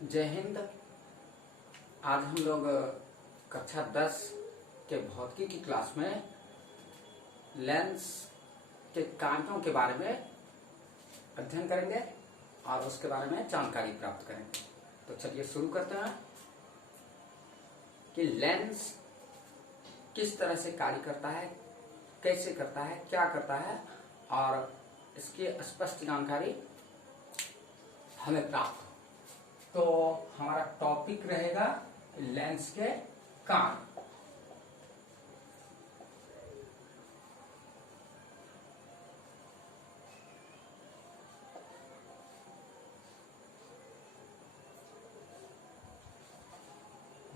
जय हिंद। आज हम लोग कक्षा 10 के भौतिकी की क्लास में लेंस के कार्यों के बारे में अध्ययन करेंगे और उसके बारे में जानकारी प्राप्त करेंगे। तो चलिए शुरू करते हैं कि लेंस किस तरह से कार्य करता है, कैसे करता है, क्या करता है और इसकी स्पष्ट जानकारी हमें प्राप्त हो। तो हमारा टॉपिक रहेगा लेंस के कार्य।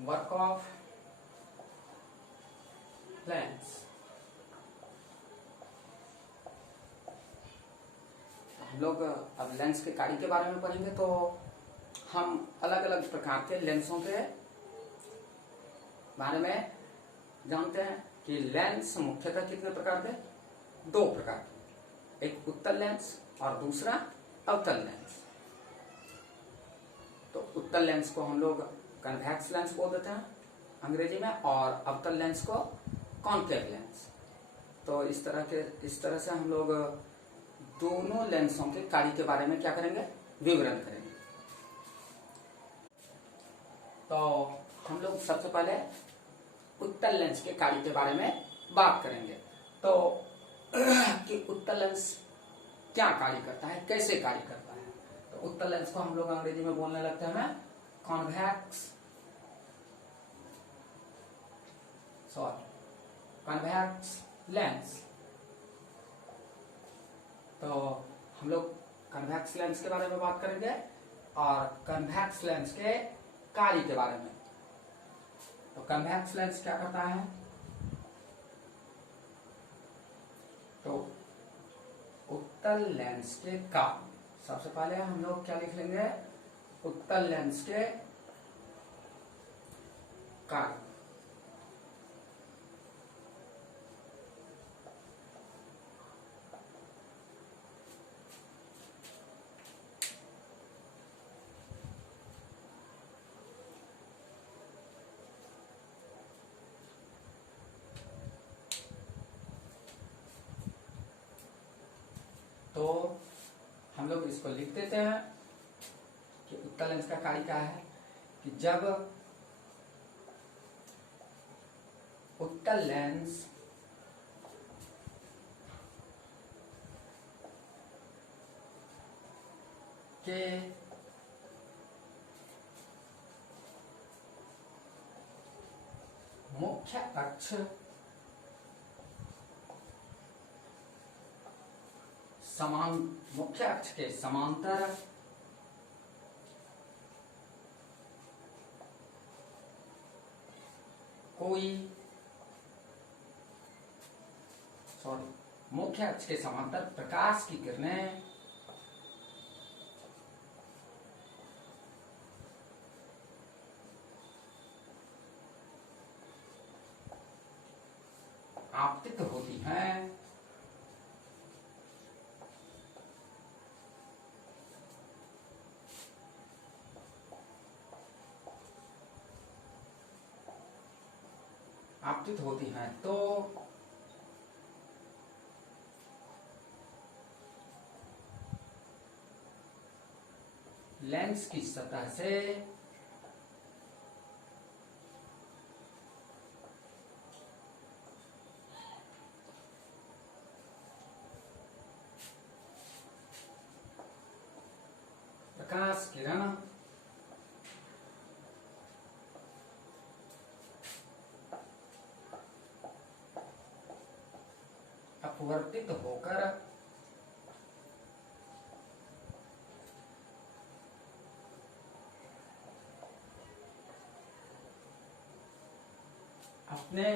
Work of lens. हम लोग अब लेंस के कार्य के बारे में पढ़ेंगे। तो हम अलग अलग प्रकार के लेंसों के बारे में जानते हैं कि लेंस मुख्यतः कितने प्रकार के? दो प्रकार के, एक उत्तल लेंस और दूसरा अवतल लेंस। तो उत्तल लेंस को हम लोग कन्वेक्स लेंस बोल देते हैं अंग्रेजी में, और अवतल लेंस को कॉन्केव लेंस। तो इस तरह से हम लोग दोनों लेंसों के कार्य के बारे में क्या करेंगे? विवरण करेंगे। तो हम लोग सबसे पहले उत्तल लेंस के कार्य के बारे में बात करेंगे। तो कि उत्तल लेंस क्या कार्य करता है, कैसे कार्य करता है। तो उत्तल लेंस को हम लोग अंग्रेजी में बोलने लगते हैं कॉन्वेक्स लेंस। तो हम लोग कन्वेक्स लेंस के बारे में बात करेंगे और कन्वेक्स लेंस के कार्य के बारे में। तो कन्वेक्स लेंस क्या करता है? तो उत्तल लेंस के कार्य, सबसे पहले हम लोग क्या लिख लेंगे? उत्तल लेंस के कार्य। तो हम लोग इसको लिख देते हैं कि उत्तल लेंस का कार्य क्या है कि जब उत्तल लेंस के मुख्य अक्ष मुख्य अक्ष के समांतर मुख्य अक्ष के समांतर प्रकाश की किरणें आपतित होती हैं तो लेंस की सतह से प्रकाश किरण अपवर्तित होकर अपने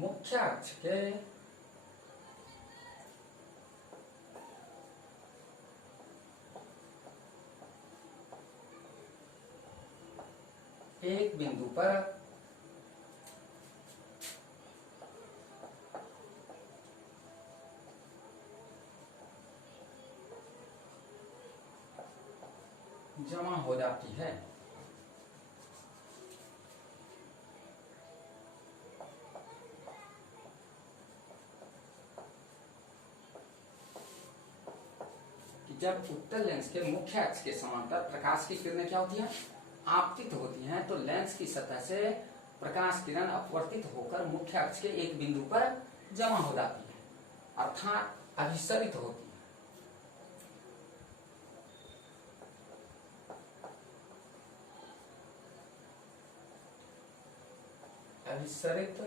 मुख्य अक्ष के एक बिंदु पर जमा हो जाती है। कि जब उत्तल लेंस के मुख्य अक्ष के समांतर प्रकाश की किरणें क्या होती हैं, आपतित होती हैं, तो लेंस की सतह से प्रकाश किरण अपवर्तित होकर मुख्य अक्ष के एक बिंदु पर जमा हो जाती है, अर्थात अभिसरित होती है। अभिसरित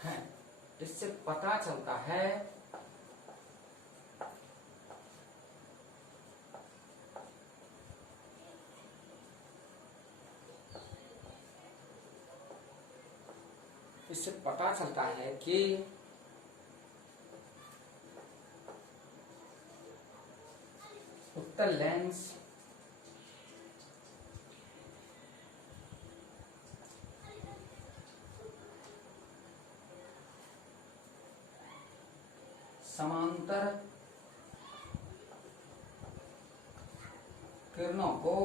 है। इससे पता चलता है कि उत्तल लेंस समांतर किरणों को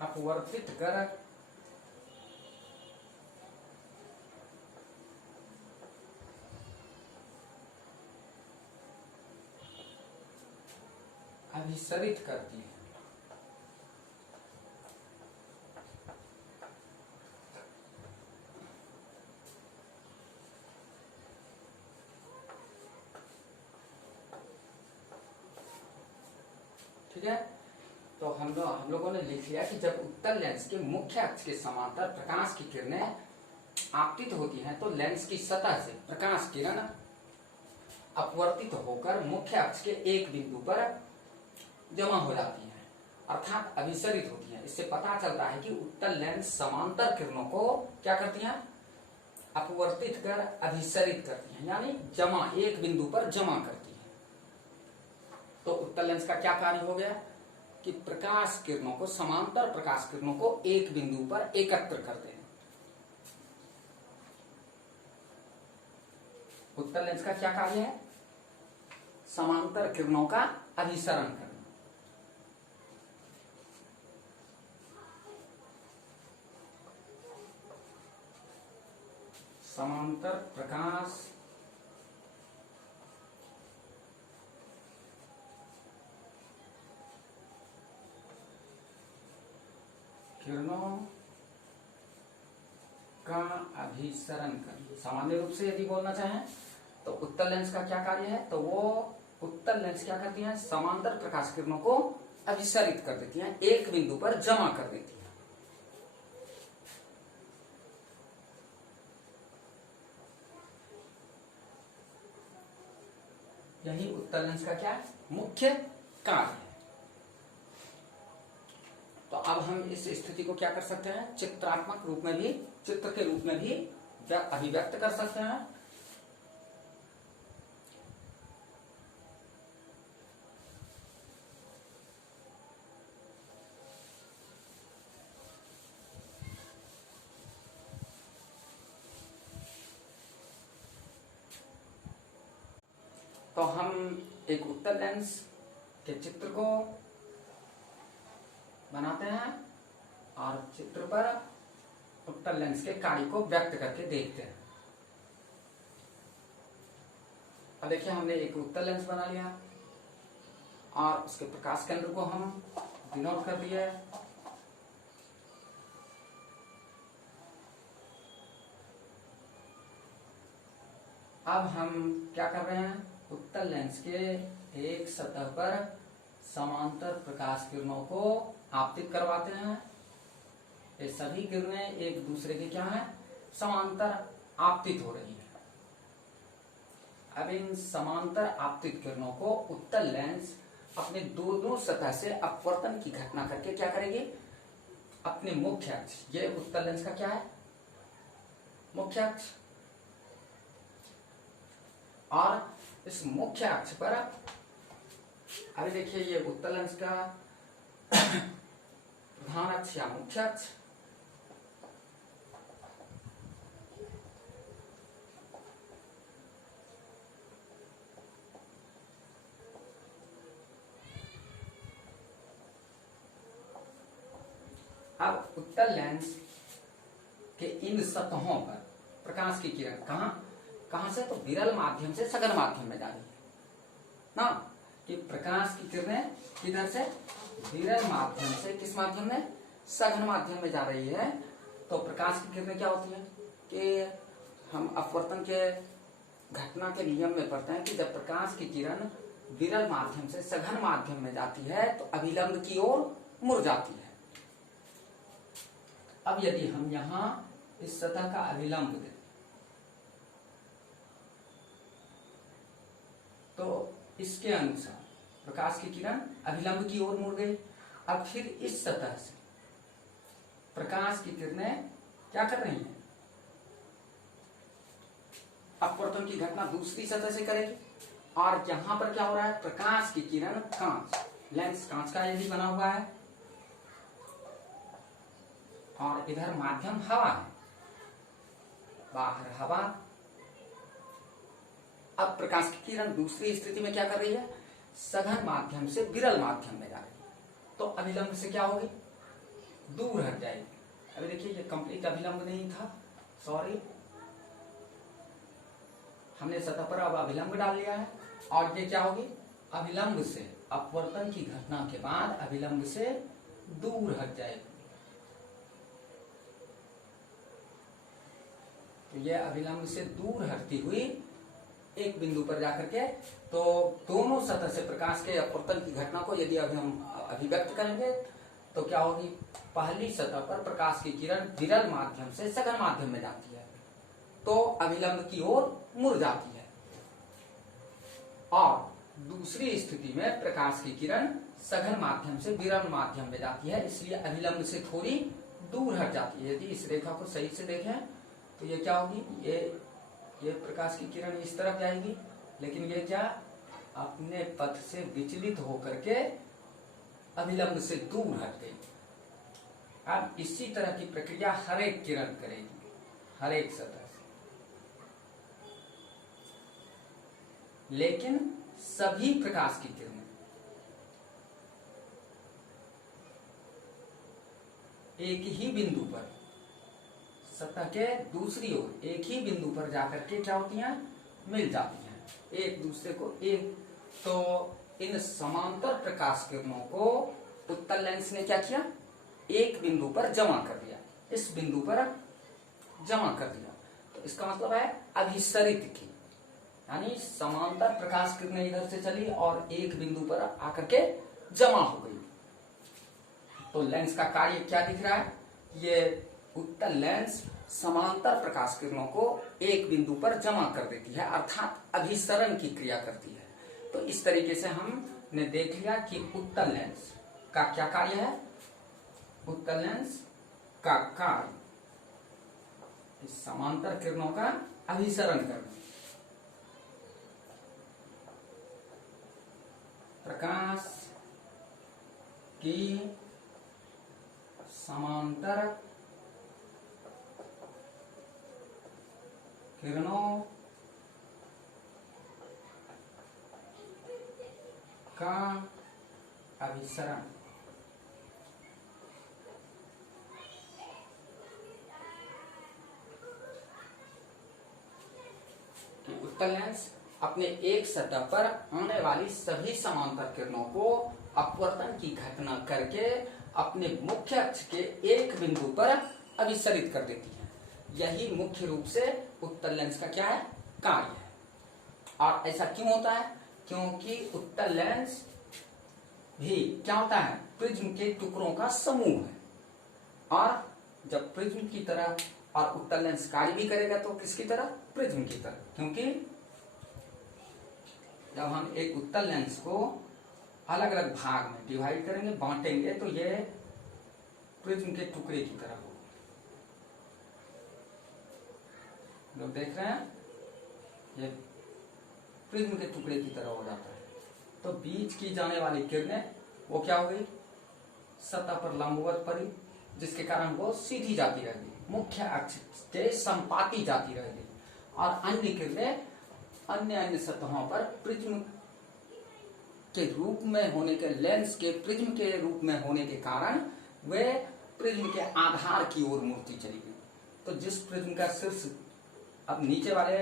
अपवर्तित कर अभिसरित करती है। ठीक है, तो हम लोगों ने लिख लिया कि जब उत्तल लेंस के मुख्य अक्ष के समांतर प्रकाश की किरणें आपतित होती हैं तो लेंस की सतह से प्रकाश किरण अपवर्तित होकर मुख्य अक्ष के एक बिंदु पर जमा हो जाती हैं, अर्थात अभिसरित होती हैं। इससे पता चलता है कि उत्तल लेंस समांतर किरणों को क्या करती हैं, अपवर्तित कर अभिसरित करती हैं, यानी जमा एक बिंदु पर जमा करती हैं। तो उत्तल लेंस का क्या कार्य हो गया कि प्रकाश किरणों को, समांतर प्रकाश किरणों को एक बिंदु पर एकत्र कर देना। उत्तल लेंस का क्या कार्य है, समांतर किरणों का अभिसरण करना। समांतर प्रकाश किरणों का अभिसरण करना। सामान्य रूप से यदि बोलना चाहें तो उत्तल लेंस का क्या कार्य है, तो वो उत्तल लेंस क्या करती हैं, समांतर प्रकाश किरणों को अभिसरित कर देती हैं, एक बिंदु पर जमा कर देती हैं। यही उत्तल लेंस का क्या है, मुख्य कार्य है। तो अब हम इस स्थिति को क्या कर सकते हैं, चित्रात्मक रूप में भी, चित्र के रूप में भी अभिव्यक्त कर सकते हैं। तो हम एक उत्तल लेंस के चित्र को बनाते हैं और चित्र पर उत्तल लेंस के कार्य को व्यक्त करके देखते हैं। अब देखिए, हमने एक उत्तल लेंस बना लिया और उसके प्रकाश केंद्र को हम डिनोट कर दिया। अब हम क्या कर रहे हैं, उत्तल लेंस के एक सतह पर समांतर प्रकाश किरणों को आपतित करवाते हैं। ये सभी किरणें एक दूसरे के क्या है, समांतर आपतित हो रही है। अब इन समांतर आपतित किरणों को उत्तल लेंस अपने दोनों सतह से अपवर्तन की घटना करके क्या करेगी, अपने मुख्य अक्ष, ये उत्तल लेंस का क्या है, मुख्य अक्ष, और इस मुख्य अक्ष पर अभी देखिए ये उत्तल लेंस का प्रधान अक्ष या मुख्य अक्ष, अब उत्तल लेंस के इन सतहों पर प्रकाश की किरण कहां से, तो विरल माध्यम से सघन माध्यम में जा रही है ना, कि प्रकाश की किरणें किधर से, विरल माध्यम से किस माध्यम में, सघन माध्यम में जा रही है। तो प्रकाश की किरणें क्या होती है कि हम अपवर्तन के घटना के नियम में पढ़ते हैं कि जब प्रकाश की किरण विरल माध्यम से सघन माध्यम में जाती है तो अभिलंब की ओर मुड़ जाती है। अब यदि हम यहां इस सतह का अभिलंब दें तो इसके अनुसार प्रकाश की किरण अभिलंब की ओर मुड़ गई। अब फिर इस सतह से प्रकाश की किरणें क्या कर रही हैं, अपवर्तन की घटना दूसरी सतह से करेगी, और यहां पर क्या हो रहा है, प्रकाश की किरण कांच, लेंस कांच का यदि बना हुआ है और इधर माध्यम हवा है, बाहर हवा। अब प्रकाश की किरण दूसरी स्थिति में क्या कर रही है, सघन माध्यम से विरल माध्यम में जा रही है, तो अभिलंब से क्या होगी, दूर हट जाएगी। अभी देखिए ये कंप्लीट अभिलंब नहीं था, सॉरी, हमने सतह पर अब अभिलंब डाल लिया है, और ये क्या होगी, अभिलंब से, अपवर्तन की घटना के बाद अभिलंब से दूर हट जाएगी। तो ये अभिलंब से दूर हटती हुई एक बिंदु पर जाकर के, तो दोनों सतह से प्रकाश के अपवर्तन की घटना को यदि अभी हम अभिव्यक्त करेंगे तो क्या होगी, पहली सतह पर प्रकाश की किरण विरल माध्यम से सघन माध्यम में जाती है तो अभिलंब की ओर मुड़ जाती है, और दूसरी स्थिति में प्रकाश की किरण सघन माध्यम से विरल माध्यम में जाती है, इसलिए अभिलंब से थोड़ी दूर हट जाती है। यदि इस रेखा को सही से देखें तो ये क्या होगी, ये प्रकाश की किरण इस तरफ जाएगी, लेकिन ये क्या अपने पथ से विचलित होकर के अभिलंब से दूर हट गई। अब इसी तरह की प्रक्रिया हर एक किरण करेगी, हर एक सतह से, लेकिन सभी प्रकाश की किरणें एक ही बिंदु पर, सतह के दूसरी ओर एक ही बिंदु पर जाकर के क्या होती हैं, मिल जाती हैं एक दूसरे को। एक तो इन समांतर प्रकाश किरणों को उत्तल लेंस ने क्या किया, एक बिंदु पर जमा कर दिया, इस बिंदु पर जमा कर दिया, तो इसका मतलब है अभिसरित की, यानी समांतर प्रकाश किरणें इधर से चली और एक बिंदु पर आकर के जमा हो गई। तो लेंस का कार्य क्या दिख रहा है, ये उत्तल लेंस समांतर प्रकाश किरणों को एक बिंदु पर जमा कर देती है, अर्थात अभिसरण की क्रिया करती है। तो इस तरीके से हमने देख लिया कि उत्तल लेंस का क्या कार्य है, उत्तल लेंस का कार्य इस समांतर किरणों का अभिसरण करना, प्रकाश की समांतर किरणों का अभिसरण। उत्तल लेंस अपने एक सतह पर आने वाली सभी समांतर किरणों को अपवर्तन की घटना करके अपने मुख्य अक्ष के एक बिंदु पर अभिसरित कर देती है। यही मुख्य रूप से उत्तल लेंस का क्या है, कार्य है। और ऐसा क्यों होता है, क्योंकि उत्तल लेंस भी क्या होता है, प्रिज्म के टुकड़ों का समूह है, और जब प्रिज्म की तरह, और उत्तल लेंस कार्य भी करेगा तो किसकी तरह, प्रिज्म की तरह, क्योंकि जब हम एक उत्तल लेंस को अलग अलग भाग में डिवाइड करेंगे, बांटेंगे, तो ये प्रिज्म के टुकड़े की तरह हो। लोग देख रहे हैं, ये प्रिज्म के टुकड़े की तरह हो जाता है। तो बीच की जाने वाली किरणें वो क्या हो गई, सतह पर लंबवत पड़ी, जिसके कारण वो सीधी जाती रहेगी, मुख्य अक्ष के संपाती जाती रहेगी। और अन्य किरणें अन्य अन्य सतहों पर प्रिज्म के रूप में होने के, लेंस के प्रिज्म के रूप में होने के कारण वे प्रिज्म के आधार की ओर मुड़ती चली गई। तो जिस प्रिज्म का शीर्ष अब नीचे वाले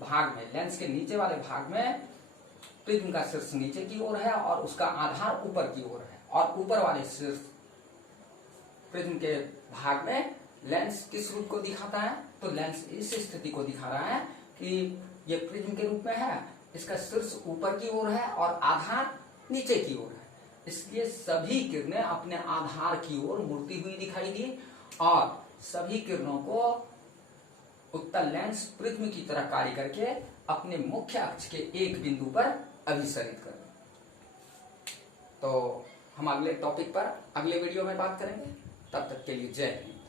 भाग में, लेंस के नीचे वाले भाग में प्रिज्म का शीर्ष नीचे की ओर है और उसका आधार ऊपर की ओर है, और ऊपर वाले शीर्ष प्रिज्म के भाग में लेंस किस रूप को दिखाता है, तो लेंस इस स्थिति को दिखा रहा है कि ये प्रिज्म के रूप में है, इसका शीर्ष ऊपर की ओर है और आधार नीचे की ओर है। इसलिए सभी किरणें अपने आधार की ओर मुड़ती हुई दिखाई दी और सभी किरणों को उत्तल लेंस प्रिज्म की तरह कार्य करके अपने मुख्य अक्ष के एक बिंदु पर अभिसरित कर। तो हम अगले टॉपिक पर अगले वीडियो में बात करेंगे। तब तक के लिए जय हिंद।